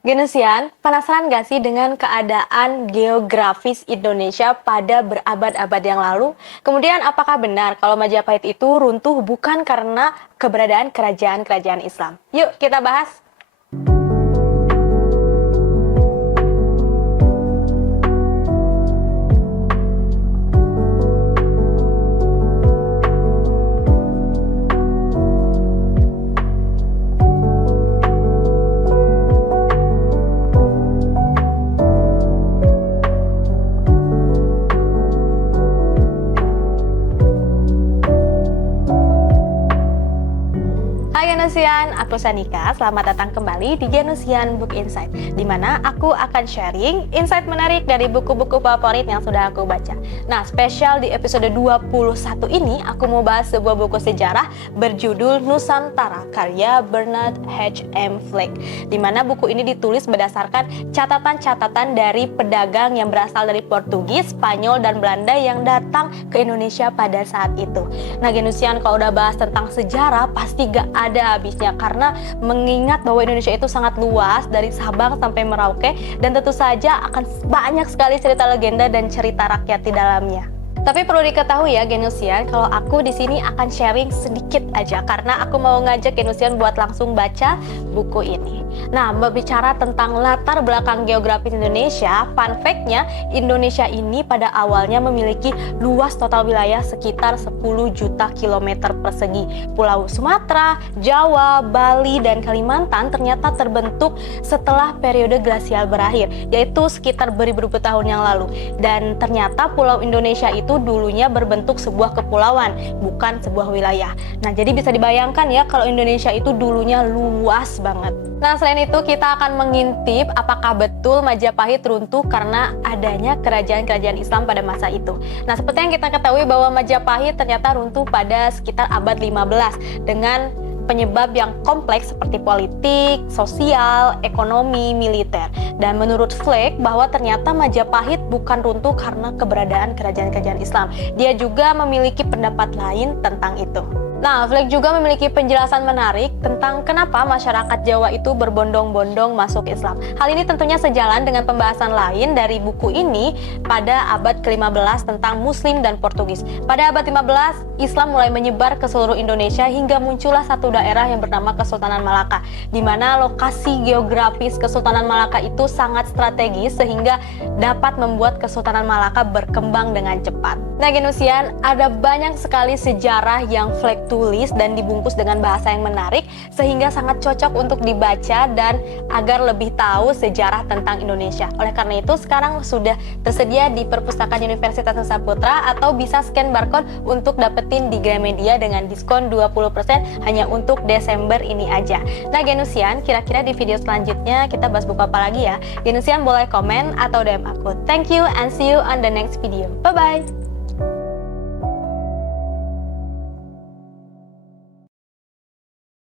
Genusian, penasaran gak sih dengan keadaan geografis Indonesia pada berabad-abad yang lalu? Kemudian apakah benar kalau Majapahit itu runtuh bukan karena keberadaan kerajaan-kerajaan Islam? Yuk kita bahas. Hai Genusian, aku Sanika. Selamat datang kembali di Genusian Book Insight, di mana aku akan sharing insight menarik dari buku-buku favorit yang sudah aku baca. Nah, spesial di episode 21 ini, aku mau bahas sebuah buku sejarah berjudul Nusantara, karya Bernard H. M. Fleck, di mana buku ini ditulis berdasarkan catatan-catatan dari pedagang yang berasal dari Portugis, Spanyol, dan Belanda yang datang ke Indonesia pada saat itu. Nah, Genusian, kalau udah bahas tentang sejarah, pasti gak ada habisnya karena mengingat bahwa Indonesia itu sangat luas dari Sabang sampai Merauke dan tentu saja akan banyak sekali cerita legenda dan cerita rakyat di dalamnya. Tapi perlu diketahui ya Genusian, kalau aku di sini akan sharing sedikit aja karena aku mau ngajak Genusian buat langsung baca buku ini. Nah, berbicara tentang latar belakang geografis Indonesia, fun fact-nya Indonesia ini pada awalnya memiliki luas total wilayah sekitar 10 juta kilometer persegi. Pulau Sumatera, Jawa, Bali, dan Kalimantan ternyata terbentuk setelah periode glasial berakhir, yaitu sekitar beribu-ribu tahun yang lalu. Dan ternyata Pulau Indonesia itu dulunya berbentuk sebuah kepulauan, bukan sebuah wilayah. Nah, jadi bisa dibayangkan ya kalau Indonesia itu dulunya luas banget. Nah, selain itu kita akan mengintip apakah betul Majapahit runtuh karena adanya kerajaan-kerajaan Islam pada masa itu. Nah, seperti yang kita ketahui bahwa Majapahit ternyata runtuh pada sekitar abad 15 dengan penyebab yang kompleks seperti politik, sosial, ekonomi, militer. Dan menurut Fleck bahwa ternyata Majapahit bukan runtuh karena keberadaan kerajaan-kerajaan Islam. Dia juga memiliki pendapat lain tentang itu. Nah, Fleck juga memiliki penjelasan menarik tentang kenapa masyarakat Jawa itu berbondong-bondong masuk Islam. Hal ini tentunya sejalan dengan pembahasan lain dari buku ini pada abad ke-15 tentang Muslim dan Portugis. Pada abad 15, Islam mulai menyebar ke seluruh Indonesia hingga muncullah satu daerah yang bernama Kesultanan Malaka, di mana lokasi geografis Kesultanan Malaka itu sangat strategis sehingga dapat membuat Kesultanan Malaka berkembang dengan cepat. Nah, Genusian, ada banyak sekali sejarah yang Fleck tulis dan dibungkus dengan bahasa yang menarik sehingga sangat cocok untuk dibaca dan agar lebih tahu sejarah tentang Indonesia. Oleh karena itu sekarang sudah tersedia di Perpustakaan Universitas Nusa Putra atau bisa scan barcode untuk dapetin di Gramedia dengan diskon 20% hanya untuk Desember ini aja. Nah, Genusian, kira-kira di video selanjutnya kita bahas buku apa lagi ya? Genusian boleh komen atau DM aku. Thank you and see you on the next video. Bye-bye!